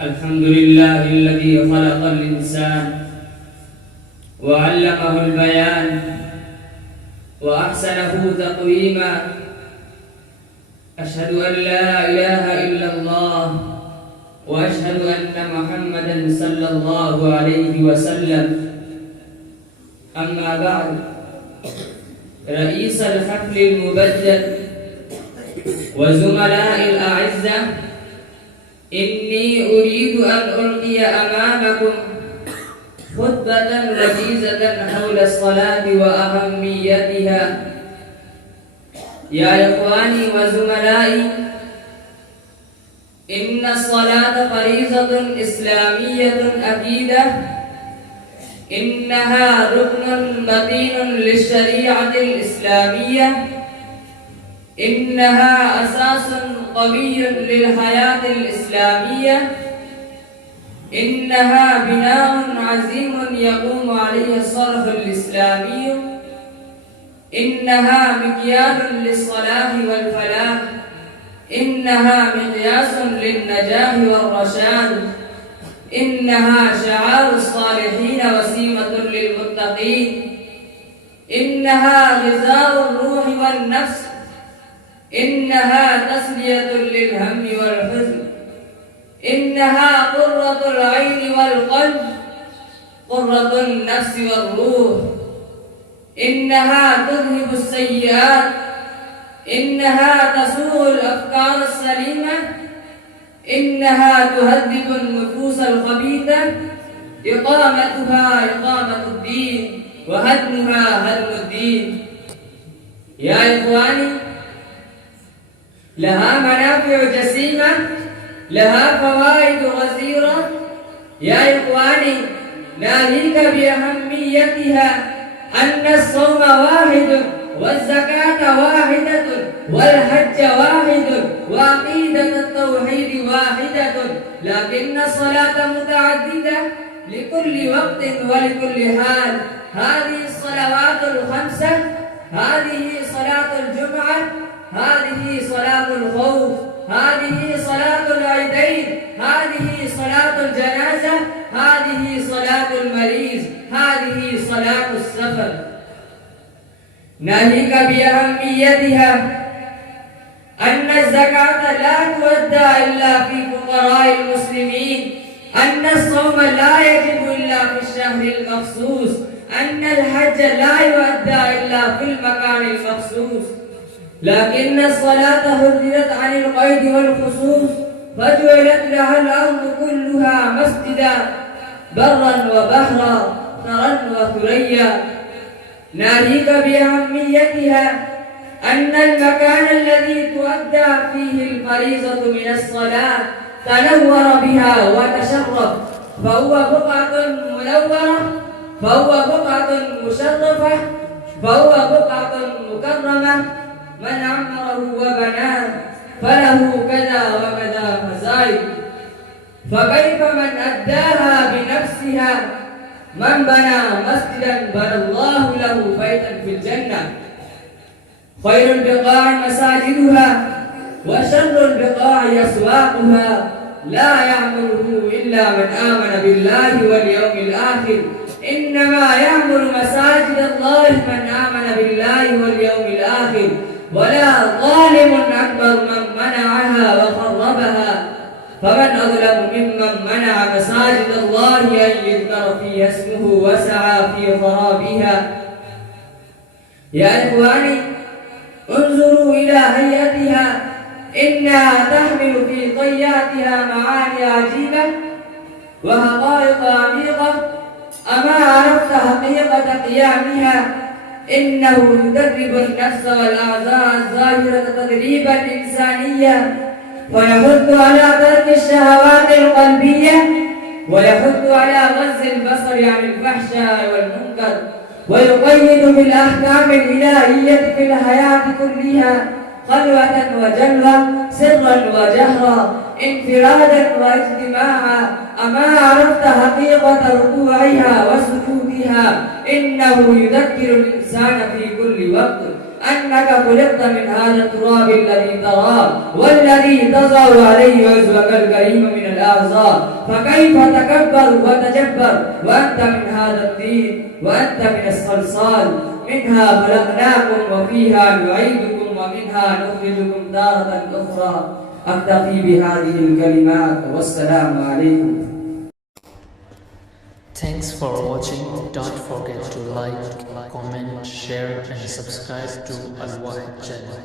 الحمد لله الذي خلق الإنسان وعلمه البيان وأحسنه تقويما. أشهد أن لا إله إلا الله وأشهد أن محمدًا صلى الله عليه وسلم. أما بعد، رئيس الحفل المبجل وزملاء الأعزة، إني أريد أن ألقي أمامكم خطبة وجيزة حول الصلاة وأهميتها. يا إخواني وزملائي، إن الصلاة فريضة إسلامية أكيدة، إنها ركن متين للشريعة الإسلامية، إنها أساس قوي للحياة الإسلامية، إنها بناء عظيم يقوم عليه الصرف الإسلامي، إنها مكيال للصلاح والفلاح، إنها مقياس للنجاح والرشاد، إنها شعار الصالحين وسيمة للمتقين، إنها غذاء الروح والنفس، إنها تسلية للهم والحزن، إنها قرة العين والقلب، قرة النفس والروح، إنها تذهب السيئات، إنها تسوغ الأفكار السليمة، إنها تهذب النفوس الخبيثة، إقامتها إقامة الدين وهدمها هدم الدين. يا إخواني، لها منافع جسيمة، لها فوائد غزيرة. يا إخواني، ناهيك بأهميتها أن الصوم واحد، والزكاة واحدة، والحج واحد، وعقيدة التوحيد واحدة، لكن الصلاة متعددة لكل وقت ولكل حال. هذه الصلوات الخمسة، هذه صلاة الجمعة، هذه صلاة الخوف، هذه صلاة العيدين، هذه صلاة الجنازة، هذه صلاة المريض، هذه صلاة السفر. ناهيك بأهميتها أن الزكاة لا تؤدى إلا في فقراء المسلمين، أن الصوم لا يجب إلا في الشهر المخصوص، أن الحج لا يؤدى إلا في المكان المخصوص، لكن الصلاة حددت عن القيد والخصوص، فجعلت لها الأرض كلها مسجدا، برا وبحرا، ثرا وثريا. ناهيك بأهميتها أن المكان الذي تؤدى فيه الفريضة من الصلاة تنور بها وتشرف، فهو بقعة منورة، فهو بقعة مشرفة، فهو بقعة مكرمة. من عمره وبناه فله كذا وكذا مزايا، فكيف من أداها بنفسها؟ من بنى مسجدا بنى الله له بيتا في الجنة. خير البقاع مساجدها، وشر البقاع أسواقها، لا يعمره إلا من آمن بالله واليوم الآخر. إنما يعمر مساجد الله من آمن بالله واليوم الآخر، ولا ظالم أكبر من منعها وخربها. فمن أظلم ممن منع مساجد الله أن يذكر فيها اسمه وسعى في خرابها. يا إخواني، انظروا إلى هيئتها، إنها تحمل في طياتها معاني عجيبة وحقائق عميقة. أما عرفت حقيقة قيامها؟ إنه يدرب النفس والأعضاء الظاهرة تدريبا إنسانيا، ويحث على ترك الشهوات القلبية، ويحث على غض البصر عن الفحشاء والمنكر، ويقيد بالأحكام الإلهية في الحياة كلها، خلوة وجلوة، سرا وجهرا، انفرادا واجتماعا. أما عرفت حقيقة ركوعها وسجودها؟ إنه يذكر الإنسان في كل وقت أنك خلقت من هذا التراب الذي ترى والذي تظهر عليه عزوك الكريم من الأعضاء، فكيف تكبر وتجبر وأنت من هذا الطين وأنت من الصلصال؟ منها خلقناكم وفيها نعيدكم ومنها نخرجكم تارة أخرى. أكتفي بهذه الكلمات والسلام عليكم. Thanks for watching. Don't forget to like, comment, share and subscribe to Al Wahid channel.